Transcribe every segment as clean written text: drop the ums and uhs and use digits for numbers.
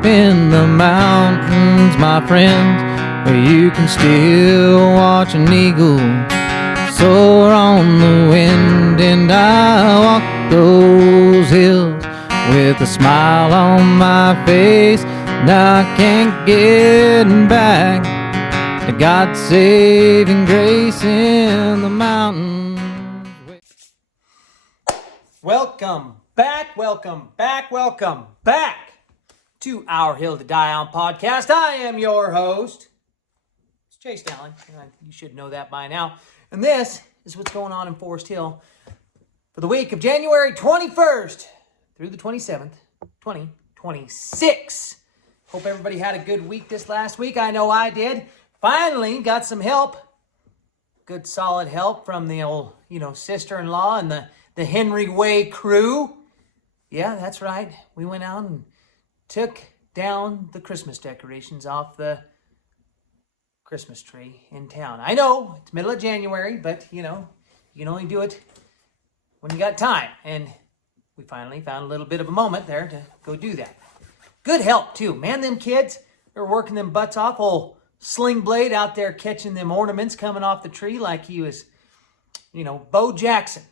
up in the mountains, my friends, where you can still watch an eagle soar on the wind. And I walk those hills with a smile on my face, and I can't get back to God's saving grace in the mountains. Welcome back to our Hill to Die On podcast. I am your host. It's Chase Dowling. You should know that by now. And this is what's going on in Forest Hill for the week of January 21st through the 27th, 2026. Hope everybody had a good week this last week. I know I did. Finally got some help. Good solid help from the old, sister-in-law and the Henry Way crew. Yeah, that's right. We went out and took down the Christmas decorations off the Christmas tree in town. I know, it's middle of January, but, you can only do it when you got time. And we finally found a little bit of a moment there to go do that. Good help, too. Man, them kids, they're working them butts off. Old Sling Blade out there catching them ornaments coming off the tree like he was, Bo Jackson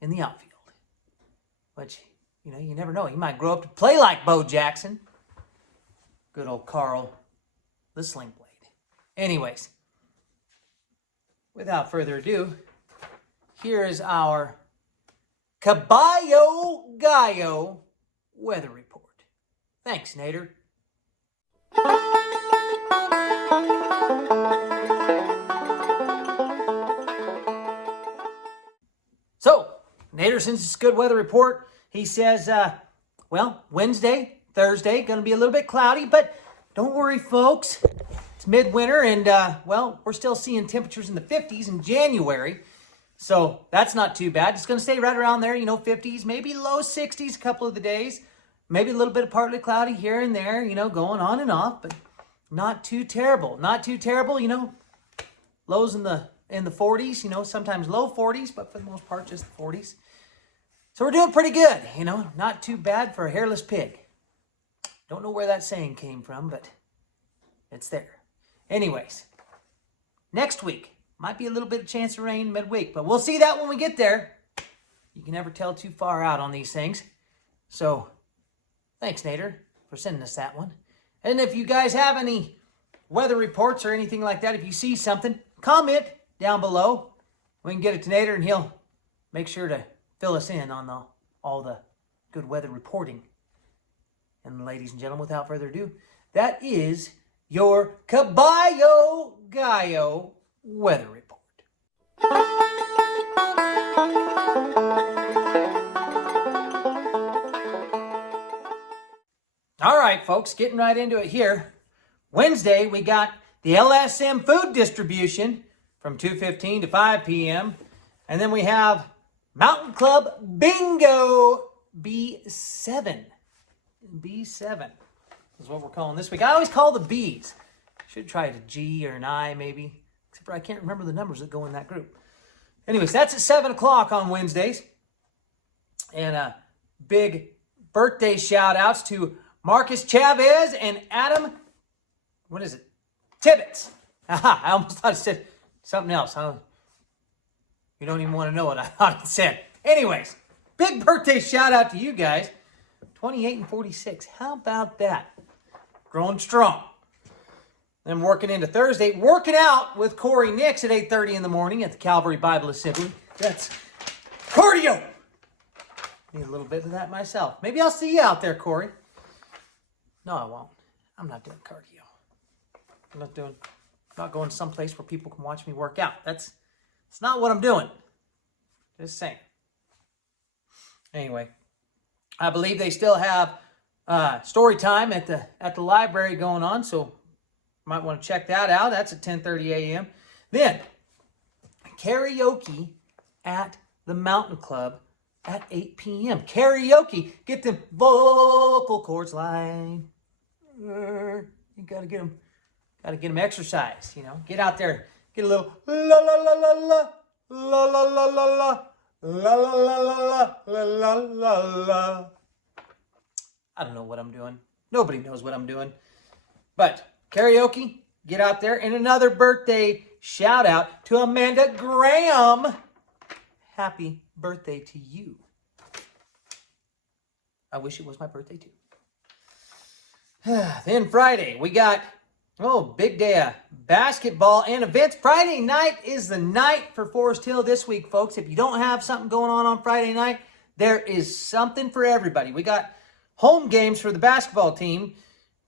in the outfield. Which, you never know. He might grow up to play like Bo Jackson. Good old Carl, the Sling Blade. Anyways, without further ado, here is our Caballo Gallo weather report. Thanks, Nader. So, Nader, since it's a good weather report, he says, Wednesday, Thursday, going to be a little bit cloudy, but don't worry, folks. It's midwinter, and, we're still seeing temperatures in the 50s in January, so that's not too bad. It's going to stay right around there, 50s, maybe low 60s a couple of the days, maybe a little bit of partly cloudy here and there, going on and off, but not too terrible. Not too terrible, lows in the 40s, sometimes low 40s, but for the most part, just the 40s. So we're doing pretty good, not too bad for a hairless pig. Don't know where that saying came from, but it's there. Anyways, next week might be a little bit of chance of rain midweek, but we'll see that when we get there. You can never tell too far out on these things. So thanks, Nader, for sending us that one. And if you guys have any weather reports or anything like that, if you see something, comment down below. We can get it to Nader, and he'll make sure to fill us in on all the good weather reporting. And ladies and gentlemen, without further ado, that is your Caballo Gallo weather report. All right, folks, getting right into it here. Wednesday, we got the LSM food distribution from 2:15 to 5 p.m. And then we have Mountain Club Bingo B7. B7 is what we're calling this week. I always call the B's. Should try it a G or an I maybe. Except for I can't remember the numbers that go in that group. Anyways, that's at 7 o'clock on Wednesdays. And big birthday shout outs to Marcus Chavez and Adam, Tibbetts. Aha, I almost thought it said something else. You don't even want to know what I thought it said. Anyways, big birthday shout out to you guys. 28 and 46. How about that? Growing strong. Then working into Thursday, working out with Corey Nix at 8:30 in the morning at the Calvary Bible Assembly. That's cardio. Need a little bit of that myself. Maybe I'll see you out there, Corey. No, I won't. I'm not doing cardio. I'm not going someplace where people can watch me work out. It's not what I'm doing. Just saying. Anyway, I believe they still have story time at the library going on, so might want to check that out. That's at 10:30 a.m. Then karaoke at the Mountain Club at 8 p.m. Karaoke. Get them vocal cords line. You gotta get them exercise. Get out there, get a little la la la la la la la la la la la la la la la la la. I don't know what I'm doing. Nobody knows what I'm doing. But karaoke, get out there. And another birthday shout out to Amanda Graham. Happy birthday to you. I wish it was my birthday too. Then Friday, we got, big day of basketball and events. Friday night is the night for Forest Hill this week, folks. If you don't have something going on Friday night, there is something for everybody. We got home games for the basketball team.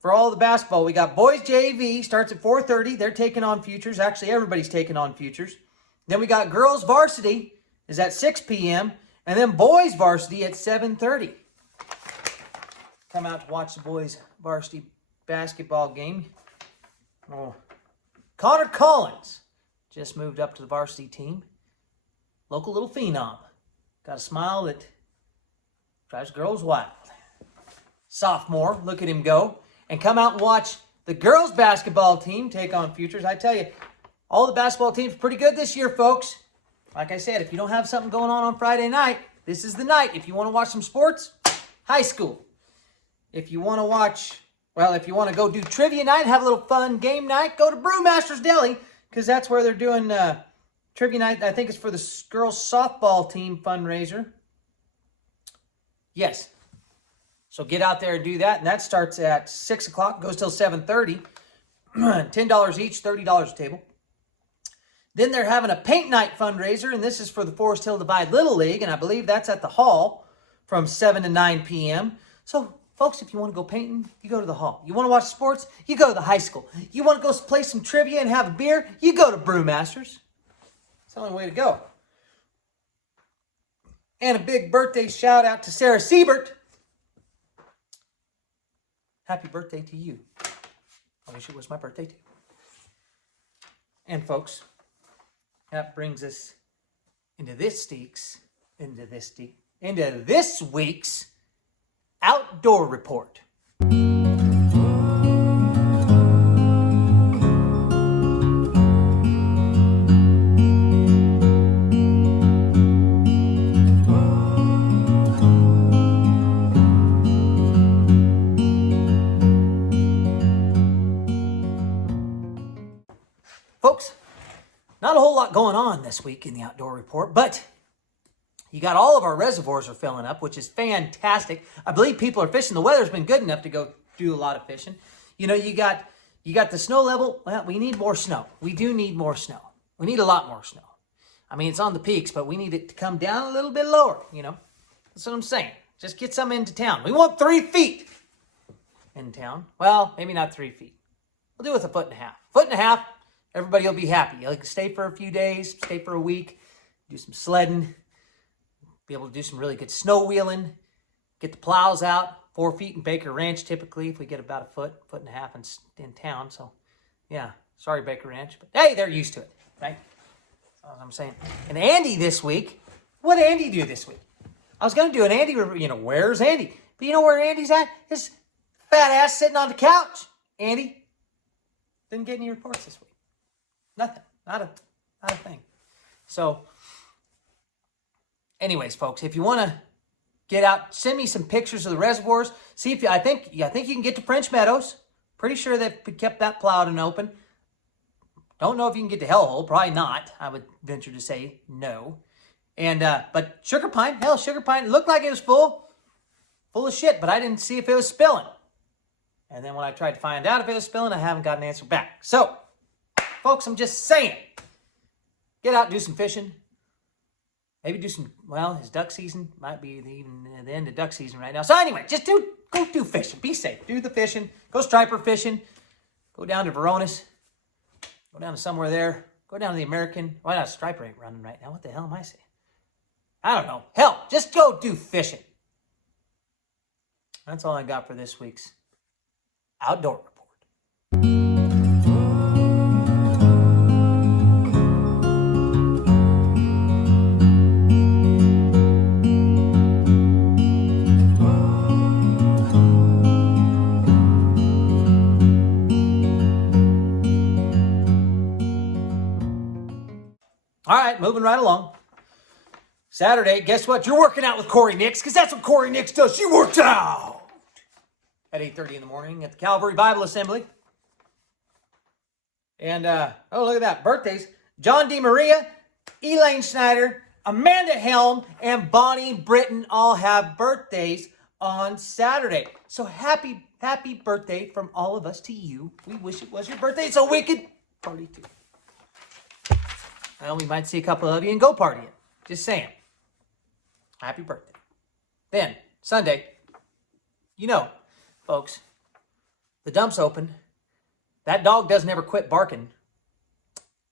For all the basketball, we got boys JV, starts at 4:30. They're taking on Futures. Actually, everybody's taking on Futures. Then we got girls varsity is at 6 p.m. And then boys varsity at 7:30. Come out to watch the boys varsity basketball game. Connor Collins just moved up to the varsity team. Local little phenom. Got a smile that drives girls wild. Sophomore, look at him go. And come out and watch the girls basketball team take on Futures. I tell you, all the basketball teams are pretty good this year, folks. Like I said, if you don't have something going on Friday night, this is the night. If you want to watch some sports, high school. If you want to watch, if you want to go do trivia night, have a little fun game night, go to Brewmaster's Deli, because that's where they're doing trivia night. I think it's for the girls softball team fundraiser. Yes. So get out there and do that. And that starts at 6 o'clock, goes till 7:30. $10 each, $30 a table. Then they're having a paint night fundraiser, and this is for the Forest Hill Divide Little League, and I believe that's at the hall from 7 to 9 p.m. So, folks, if you want to go painting, you go to the hall. You want to watch sports, you go to the high school. You want to go play some trivia and have a beer, you go to Brewmasters. It's the only way to go. And a big birthday shout out to Sarah Siebert. Happy birthday to you. I wish it was my birthday too. And folks, that brings us into this week's outdoor report. Folks, not a whole lot going on this week in the outdoor report, but you got all of our reservoirs are filling up, which is fantastic. I believe people are fishing. The weather's been good enough to go do a lot of fishing. You know, you got the snow level. Well, we need more snow. We do need more snow. We need a lot more snow. I mean, it's on the peaks, but we need it to come down a little bit lower, you know. That's what I'm saying. Just get some into town. We want 3 feet in town. Well, maybe not 3 feet. We'll do it with 1.5 feet. 1.5 feet. Everybody will be happy. You'll stay for a few days, stay for a week, do some sledding, be able to do some really good snow wheeling, get the plows out, 4 feet in Baker Ranch typically, if we get about 1.5 feet in town. So, yeah, sorry, Baker Ranch. But, hey, they're used to it, right? That's what I'm saying. And Andy this week, what did Andy do this week? I was going to do an Andy, where's Andy? But you know where Andy's at? His fat ass sitting on the couch. Andy didn't get any reports this week. Nothing. Not a thing. So, anyways, folks, if you want to get out, send me some pictures of the reservoirs. See if I think you can get to French Meadows. Pretty sure they've kept that plowed and open. Don't know if you can get to Hellhole. Probably not. I would venture to say no. And but Sugar Pine, it looked like it was full of shit, but I didn't see if it was spilling. And then when I tried to find out if it was spilling, I haven't got an answer back. So, folks, I'm just saying, get out and do some fishing. Maybe do some, it's duck season. Might be even the end of duck season right now. So anyway, just go do fishing. Be safe. Do the fishing. Go striper fishing. Go down to Veronis. Go down to somewhere there. Go down to the American. Why not? Striper ain't running right now. What the hell am I saying? I don't know. Hell, just go do fishing. That's all I got for this week's outdoor report. All right, moving right along. Saturday, guess what? You're working out with Corey Nix, because that's what Corey Nix does. She works out. at 8:30 in the morning at the Calvary Bible Assembly. And, oh, look at that. Birthdays. John D. Maria, Elaine Schneider, Amanda Helm, and Bonnie Britton all have birthdays on Saturday. So happy birthday from all of us to you. We wish it was your birthday so we could party too. Well, we might see a couple of you and go partying. Just saying. Happy birthday. Then, Sunday, you know, folks, the dump's open. That dog doesn't ever quit barking.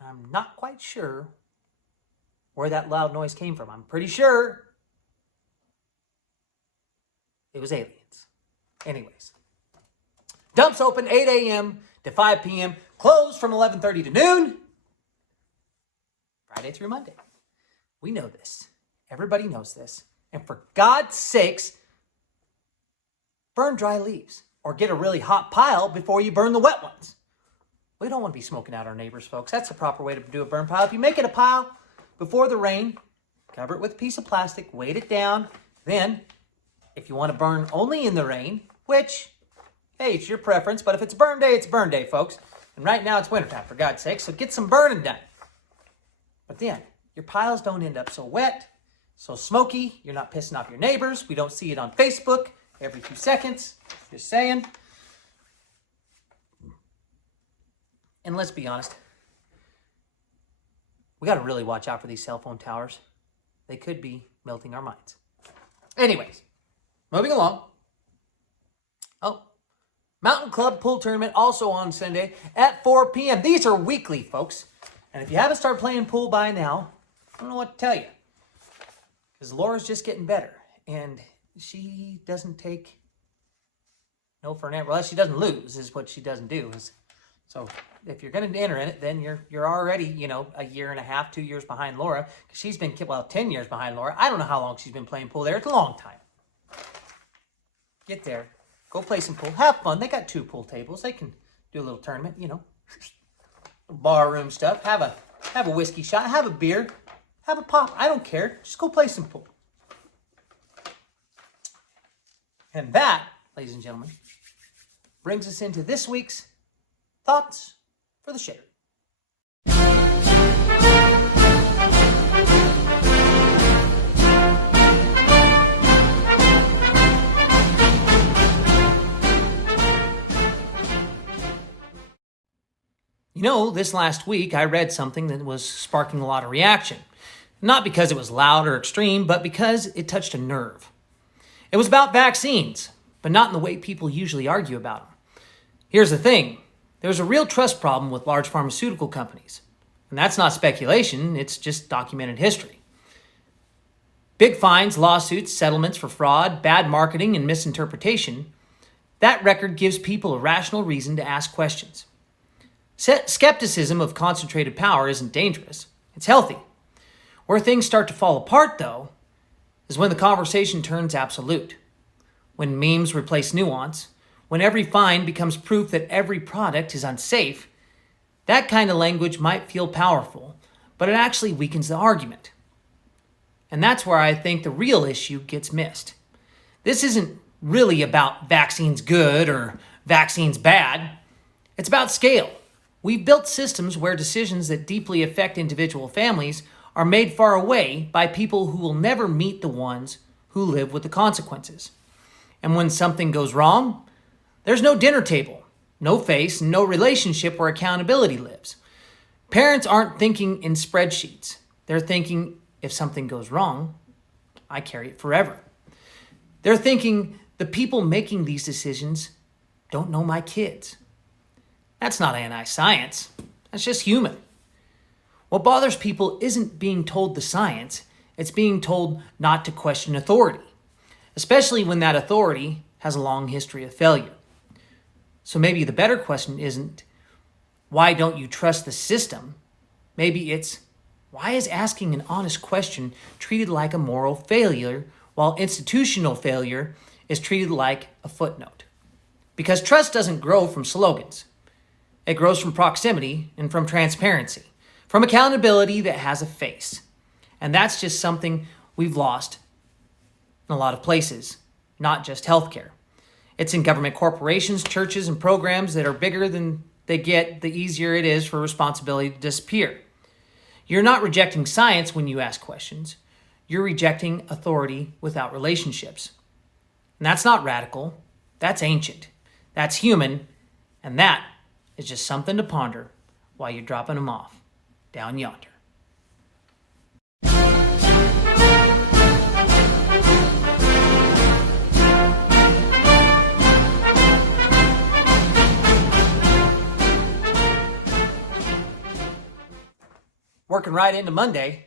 I'm not quite sure where that loud noise came from. I'm pretty sure it was aliens. Anyways, dump's open 8 a.m. to 5 p.m. Closed from 11:30 to noon. Friday through Monday. We know this. Everybody knows this. And for God's sakes, burn dry leaves or get a really hot pile before you burn the wet ones. We don't want to be smoking out our neighbors, folks. That's the proper way to do a burn pile. If you make it a pile before the rain, cover it with a piece of plastic, weight it down. Then, if you want to burn only in the rain, which, hey, it's your preference, but if it's burn day, it's burn day, folks. And right now it's wintertime, for God's sake, so get some burning done. But then, your piles don't end up so wet, so smoky, you're not pissing off your neighbors. We don't see it on Facebook every 2 seconds. Just saying. And let's be honest, we got to really watch out for these cell phone towers. They could be melting our minds. Anyways, moving along. Oh, Mountain Club Pool Tournament also on Sunday at 4 p.m. These are weekly, folks. And if you haven't started playing pool by now, I don't know what to tell you. Because Laura's just getting better. And she doesn't take no for an answer. Well, she doesn't lose is what she doesn't do. So if you're going to enter in it, then you're already, a year and a half, 2 years behind Laura. Because she's been, 10 years behind Laura. I don't know how long she's been playing pool there. It's a long time. Get there. Go play some pool. Have fun. They got 2 pool tables. They can do a little tournament, bar room stuff. Have a whiskey shot. Have a beer. Have a pop. I don't care. Just go play some pool. And that, ladies and gentlemen, brings us into this week's Thoughts for the Shitter. This last week I read something that was sparking a lot of reaction. Not because it was loud or extreme, but because it touched a nerve. It was about vaccines, but not in the way people usually argue about them. Here's the thing. There's a real trust problem with large pharmaceutical companies. And that's not speculation, it's just documented history. Big fines, lawsuits, settlements for fraud, bad marketing, and misinterpretation. That record gives people a rational reason to ask questions. Skepticism of concentrated power isn't dangerous. It's healthy. Where things start to fall apart, though, is when the conversation turns absolute. When memes replace nuance. When every fine becomes proof that every product is unsafe. That kind of language might feel powerful, but it actually weakens the argument. And that's where I think the real issue gets missed. This isn't really about vaccines good or vaccines bad. It's about scale. We've built systems where decisions that deeply affect individual families are made far away by people who will never meet the ones who live with the consequences. And when something goes wrong, there's no dinner table, no face, and no relationship where accountability lives. Parents aren't thinking in spreadsheets. They're thinking, if something goes wrong, I carry it forever. They're thinking, the people making these decisions don't know my kids. That's not anti-science. That's just human. What bothers people isn't being told the science, it's being told not to question authority, especially when that authority has a long history of failure. So maybe the better question isn't, why don't you trust the system? Maybe it's, why is asking an honest question treated like a moral failure while institutional failure is treated like a footnote? Because trust doesn't grow from slogans. It grows from proximity and from transparency, from accountability that has a face. And that's just something we've lost in a lot of places, not just healthcare. It's in government corporations, churches, and programs that are bigger than they get, the easier it is for responsibility to disappear. You're not rejecting science when you ask questions. You're rejecting authority without relationships. And that's not radical. That's ancient. That's human. And that is just something to ponder while you're dropping them off down yonder. Working right into Monday,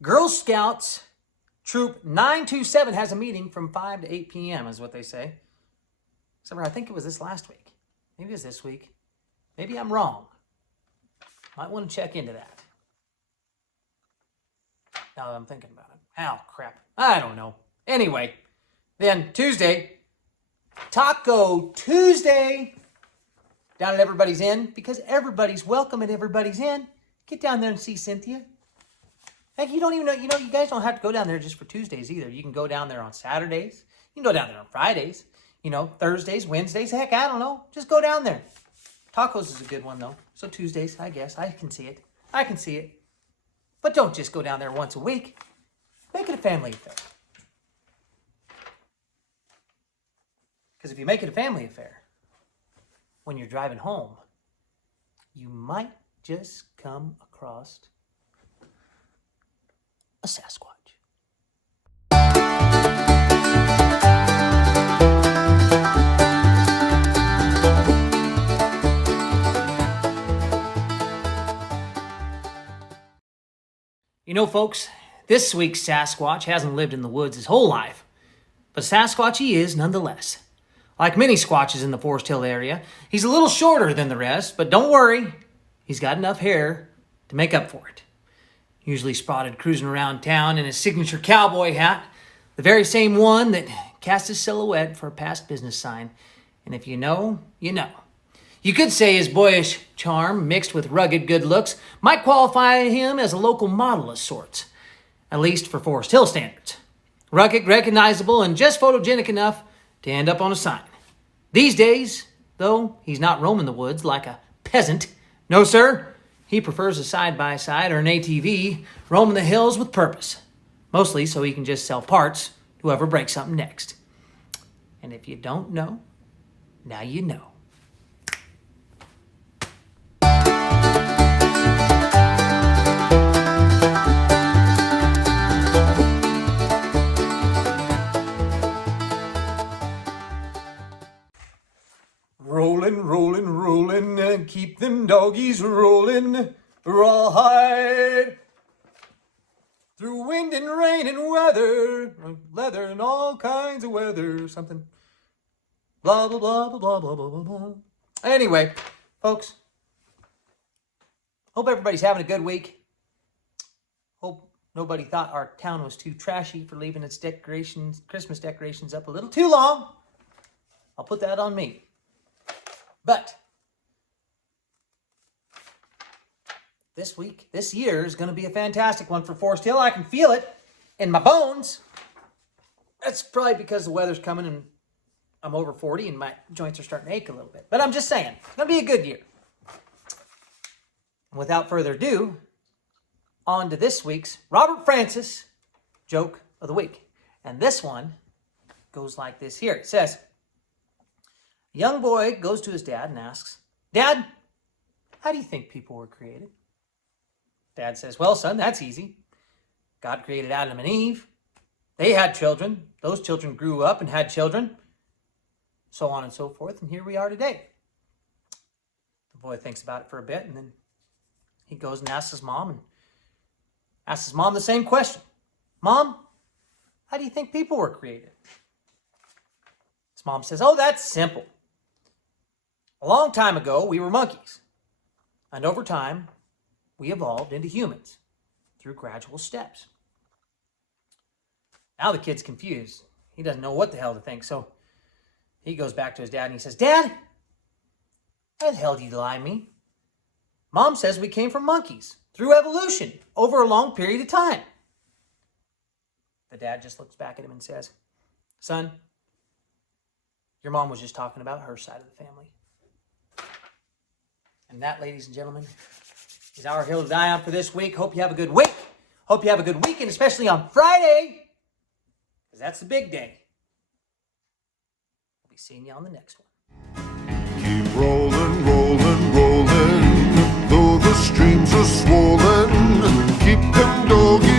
Girl Scouts Troop 927 has a meeting from 5 to 8 p.m. is what they say. Except I think it was this last week. Maybe it was this week. Maybe I'm wrong. Might want to check into that. Now that I'm thinking about it. Oh, crap. I don't know. Anyway, then Tuesday, Taco Tuesday down at Everybody's Inn, because everybody's welcome at Everybody's Inn. Get down there and see Cynthia. Heck, you don't even know, you guys don't have to go down there just for Tuesdays either. You can go down there on Saturdays. You can go down there on Fridays. Thursdays, Wednesdays. Heck, I don't know. Just go down there. Tacos is a good one, though. So Tuesdays, I guess. I can see it. But don't just go down there once a week. Make it a family affair. Because if you make it a family affair, when you're driving home, you might just come across a Sasquatch. Folks, this week's Sasquatch hasn't lived in the woods his whole life, but Sasquatch he is nonetheless. Like many Squatches in the Forest Hill area, he's a little shorter than the rest, but don't worry, he's got enough hair to make up for it. Usually spotted cruising around town in his signature cowboy hat, the very same one that cast his silhouette for a past business sign. And if you know, you know. You could say his boyish charm, mixed with rugged good looks, might qualify him as a local model of sorts, at least for Forest Hill standards. Rugged, recognizable, and just photogenic enough to end up on a sign. These days, though, he's not roaming the woods like a peasant. No, sir. He prefers a side-by-side or an ATV, roaming the hills with purpose. Mostly so he can just sell parts to whoever breaks something next. And if you don't know, now you know. Rollin', rollin', rollin', and keep them doggies rollin', rawhide. Through wind and rain and weather, leather and all kinds of weather, something. Blah, blah, blah, blah, blah, blah, blah, blah. Anyway, folks, hope everybody's having a good week. Hope nobody thought our town was too trashy for leaving its decorations, Christmas decorations up a little too long. I'll put that on me. But this year is going to be a fantastic one for Forest Hill. I can feel it in my bones. That's probably because the weather's coming and I'm over 40 and my joints are starting to ache a little bit. But I'm just saying, it's going to be a good year. Without further ado, on to this week's Robert Francis joke of the week. And this one goes like this here. It says, a young boy goes to his dad and asks, Dad, how do you think people were created? Dad says, well, son, that's easy. God created Adam and Eve. They had children. Those children grew up and had children. So on and so forth. And here we are today. The boy thinks about it for a bit and then he goes and asks his mom the same question. Mom, how do you think people were created? His mom says, oh, that's simple. A long time ago, we were monkeys. And over time, we evolved into humans through gradual steps. Now the kid's confused. He doesn't know what the hell to think. So he goes back to his dad and he says, Dad, how the hell do you lie to me? Mom says we came from monkeys through evolution over a long period of time. The dad just looks back at him and says, Son, Your mom was just talking about her side of the family. And that, ladies and gentlemen, is our hill to die on for this week. Hope you have a good week. Hope you have a good weekend, especially on Friday, because that's the big day. We'll be seeing you on the next one. Keep rolling, rolling, rolling, though the streams are swollen. Keep them doggies